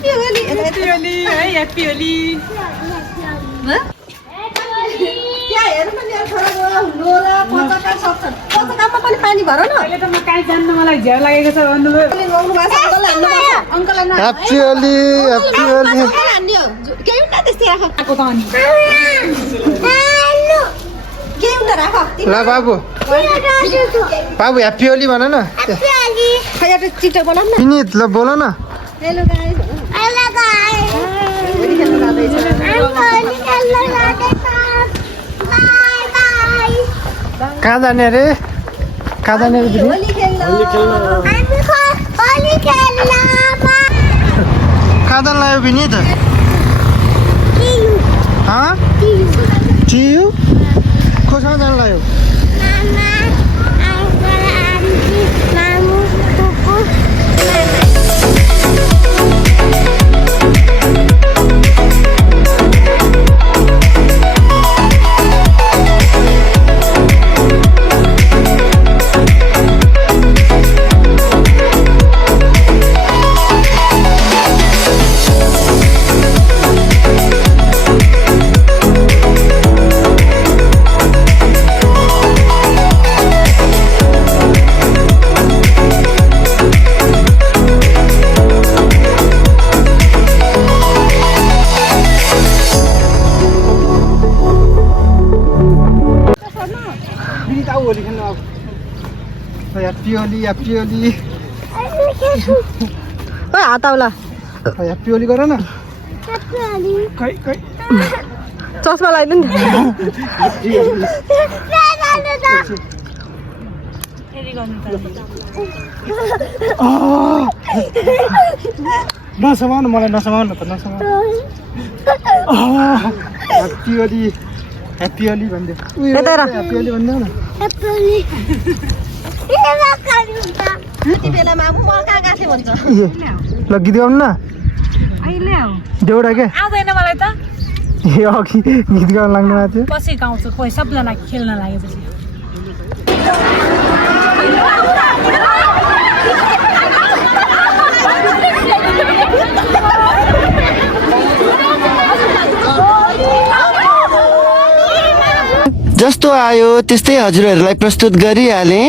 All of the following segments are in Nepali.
ह्याप्पी होली है ह्याप्पी होली क्या हेर्नु पनि छोराको हुनु र पचका सक्छन् पचकामा पनि पानी भर न अहिले त म कहीँ जान्न मलाई झ्याउ लागेको छ भन्नुभयो गाउनु भएको छ अङ्कललाई हान्नु पर्छ अङ्कललाई न ह्याप्पी होली ह्याप्पी होली अङ्कललाई हान्ने हो केही हुन्न त्यस्तै राख आएको त अनि केही हुन्न राख ल बाबु बाबु ह्याप्पी होली भन न खै एउटा चिटर बनाऊ न विनित ल बोल न हेलो गाइस होली खेल्न जाँदैछ कहाँ जाने अरे कहाँ जाने अरे दिदी होली खेल्न कहाँ जान लाग्यो विनित टियु कोसँग जान लाग्यो होली खेल्नु अब ह्याप्पी होली ह्याप्पी होली ओइ हात आउला ह्याप्पी होली गर न खै खै चस्मा लगाइदिनु नसमाउनु मलाई नसमाउनु त नसमाउनु ह्याप्पी होली ह्याप्पी होली भन्दै ह्याप्पी होली भन्दै न यति बेलामा अब मलाई कहाँ गएको भन्छ ल गीत गाउनु न अहिले हो देउडा के आउँदैन मलाई त ए अघि गीत गाउनु लाग्नु भएको थियो पछि गाउँछु कोही सबजना खेल्न लागेपछि जस्तो आयो त्यस्तै हजुरहरूलाई प्रस्तुत गरिहालेँ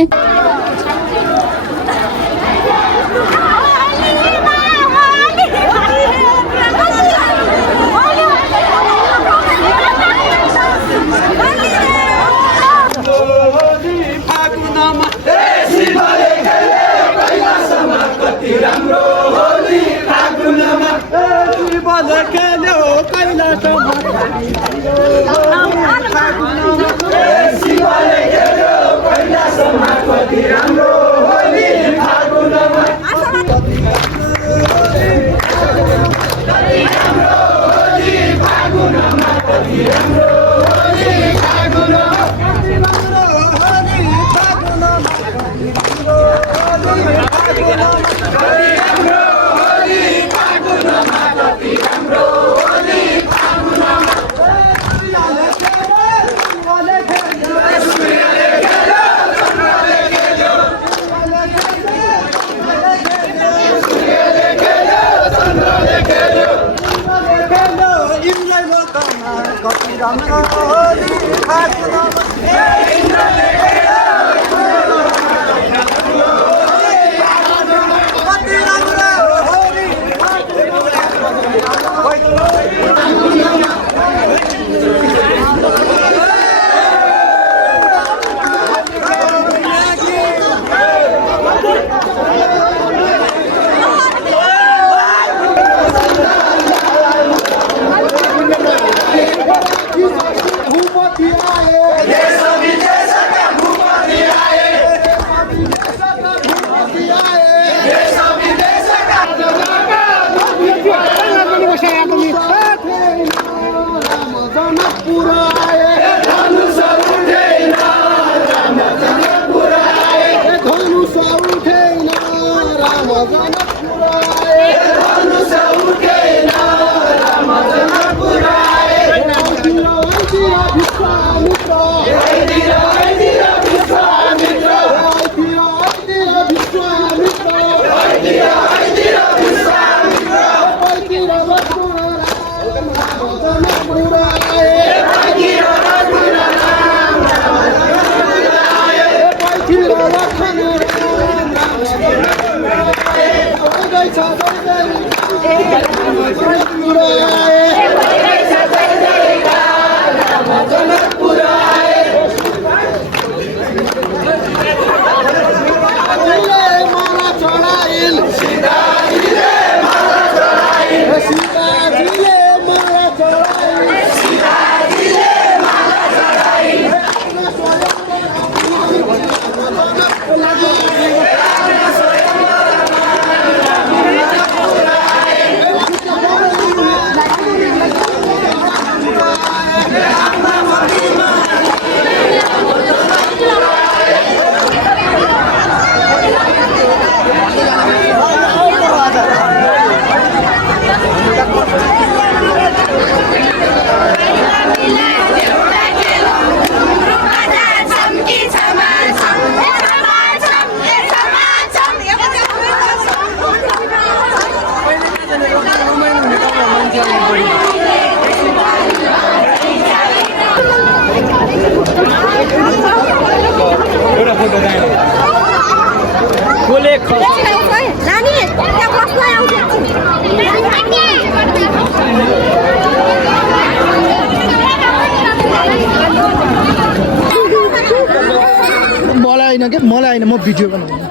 मलाई होइन के मलाई होइन म भिडियो बनाउँछु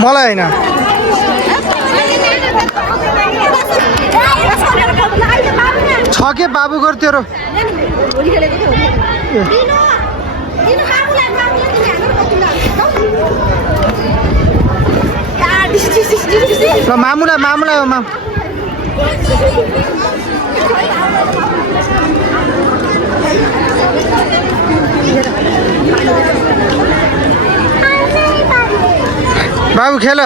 मलाई होइन छ के बाबु गर्थ्यो र ल मामुला मामुला हो माम बाबु खेल